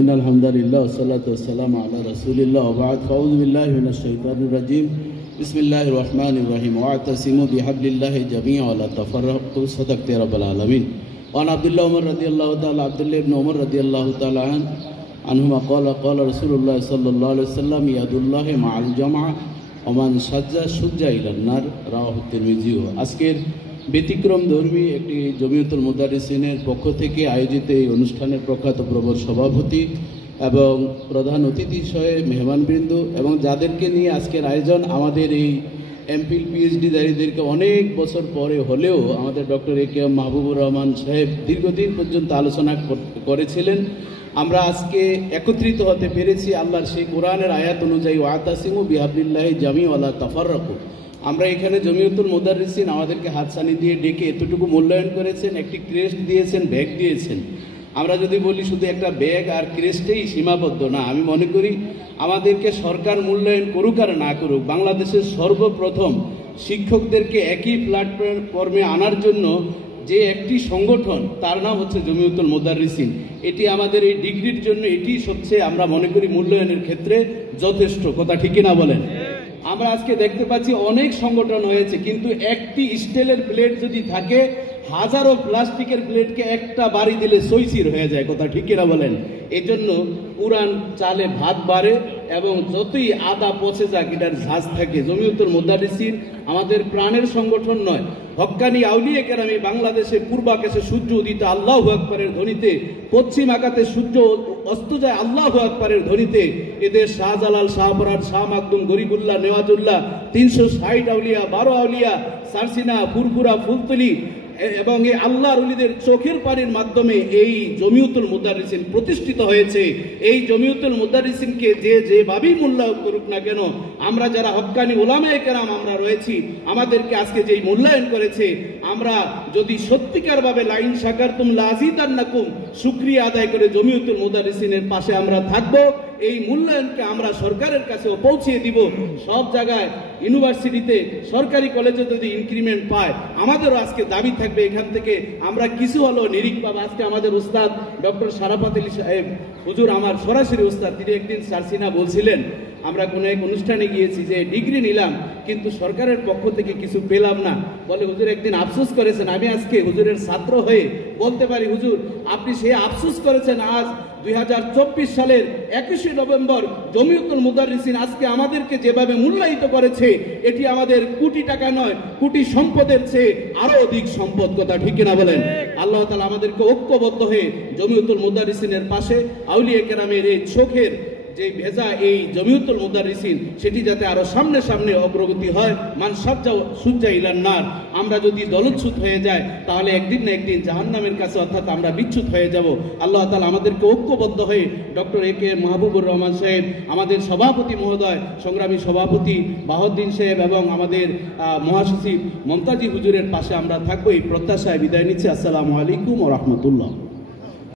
إن الحمد لله والصلاة والسلام على رسول الله وبعد فأعوذ بالله من الشيطان الرجيم بسم الله الرحمن الرحيم واعتصموا بحبل الله جميعا ولا تفرقوا صدقت رب العالمين وعن عبد الله بن عمر رضي الله تعالى عنهما قال رسول الله صلى الله عليه وسلم يد الله مع الجماعة ومن شجّ إلى النار رواه الترمذي। আজকের ব্যতিক্রম ধর্মী একটি জমিয়তুল মুদারিসিনের পক্ষ থেকে আয়োজিত এই অনুষ্ঠানের প্রখ্যাত প্রবর সভাপতি এবং প্রধান অতিথি সহ মেহমানবৃন্দ এবং যাদেরকে নিয়ে আজকের আয়োজন, আমাদের এই এমফিল পিএইচডিধারীদেরকে অনেক বছর পরে হলেও আমাদের ডক্টর এ.কে.এম. মাহবুবুর রহমান সাহেব দীর্ঘদিন পর্যন্ত আলোচনা করেছিলেন। আমরা আজকে একত্রিত হতে পেরেছি আল্লাহর সেই কোরআনের আয়াত অনুযায়ী ওয়াতাসিমু বিহাবলিল্লাহি জামিআন ওয়ালা তাফাররাকু। আমরা এখানে জমিয়তুল মুদাররিসিন আমাদেরকে হাতছানি দিয়ে ডেকে এতটুকু মূল্যায়ন করেছেন, একটি ক্রেস্ট দিয়েছেন, ব্যাগ দিয়েছেন। আমরা যদি বলি শুধু একটা ব্যাগ আর ক্রেস্টেই সীমাবদ্ধ না, আমি মনে করি আমাদেরকে সরকার মূল্যায়ন করুক আর না করুক, বাংলাদেশের সর্বপ্রথম শিক্ষকদেরকে একই প্ল্যাটফর্মে আনার জন্য যে একটি সংগঠন, তার নাম হচ্ছে জমিয়তুল মুদাররিসিন। এটি আমাদের এই ডিগ্রির জন্য এটি সবচেয়ে আমরা মনে করি মূল্যায়নের ক্ষেত্রে যথেষ্ট। কথা ঠিক না বলেন? আমরা আজকে দেখতে পাচ্ছি অনেক সংগঠন হয়েছে, কিন্তু একটি স্টিলের প্লেট যদি থাকে, হাজারো প্লাস্টিকের প্লেটকে একটা বাড়ি দিলে সইসির হয়ে যায়। কথা ঠিক না বলেন? এই জন্য পুরান চালে ভাত বাড়ে এবং যতই আদা পচে যাক এটার ঝাঁজ থাকে। জমিয়তুল মুদাররিসিন আমাদের প্রাণের সংগঠন নয়, হক্কানি আউলিয়া কেরামী বাংলাদেশে পূর্বাকাশে সূর্য উদিত আল্লাহু আকবারের ধ্বনিতে, পশ্চিম আকাশে সূর্য অস্ত যায় আল্লাহু আকবারের ধ্বনিতে, এদের শাহজালাল, শাহপরান, শাহ মাকদুম, গরিবুল্লাহ, নেওয়াজুল্লাহ, 360 আউলিয়া, 12 আউলিয়া, সারসিনা, ফুরফুরা, ফুলতলি এবং এই আল্লাহর ওলিদের চোখের পানির মাধ্যমে এই জমিয়তুল মুদাররিসিন প্রতিষ্ঠিত হয়েছে। এই জমিয়তুল মুদাররিসিনকে যেভাবেই মূল্যায়ন করুক না কেন, আমরা যারা হক্কানি উলামায়ে কেরাম আমরা রয়েছি, আমাদেরকে আজকে যেই মূল্যায়ন করেছে, আমরা যদি সত্যিকারভাবে লাইন শাকারতুম লাযিদান্নাকুম শুকরিয়া আদায় করে জমিয়তুল মুদাররিসিনের পাশে আমরা থাকব, এই মূল্যায়নকে আমরা সরকারের কাছেও পৌঁছিয়ে দিব। সব জায়গায় ইউনিভার্সিটিতে, সরকারি কলেজে যদি ইনক্রিমেন্ট পায়, আমাদেরও আজকে দাবি থাকবে এখান থেকে আমরা কিছু হলেও নিরিখ পাবো। আজকে আমাদের উস্তাদ ডক্টর শারাফাত আলী সাহেব হুজুর, আমার সরাসরি উস্তাদ, তিনি একদিন সারসিনা বলছিলেন, আমরা কোনো এক অনুষ্ঠানে গিয়েছি যে ডিগ্রি নিলাম কিন্তু সরকারের পক্ষ থেকে কিছু পেলাম না। বলে হুজুর একদিন আফসোস করেছেন। আমি আজকে হুজুরের ছাত্র হয়ে বলতে পারি, হুজুর আপনি সে আফসোস করেছেন আজ 2024 সালের 21শে নভেম্বর জমিয়তুল মুদাররিসিন আজকে আমাদেরকে যেভাবে মূল্যায়িত করেছে, এটি আমাদের কোটি টাকা নয়, কোটি সম্পদের চেয়ে আরো অধিক সম্পদ। কথা ঠিক না বলেন? আল্লাহ তাআলা আমাদেরকে ঐক্যবদ্ধ হয়ে জমিয়তুল মুদাররিসিনের পাশে, আউলিয়া কেরামের এই চোখের যে ভেজা এই জমিয়তুল মুদাররিসিন, সেটি যাতে আরো সামনে সামনে অগ্রগতি হয়। মান সাজ্জা ইলান নার, আমরা যদি দলচ্যুত হয়ে যায় তাহলে একদিন না একদিন জাহান্নামের কাছে, অর্থাৎ আমরা বিচ্যুত হয়ে যাব। আল্লাহ তাআলা আমাদেরকে ঐক্যবদ্ধ হয়ে ডক্টর এ.কে.এম. মাহবুবুর রহমান সাহেব, আমাদের সভাপতি মহোদয়, সংগ্রামী সভাপতি বাহাউদ্দিন সাহেব এবং আমাদের মহাসচিব মমতাজি হুজুরের পাশে আমরা থাকবো, এই প্রত্যাশায় বিদায় নিচ্ছি। আসসালামু আলাইকুম ওয়া রাহমাতুল্লাহ।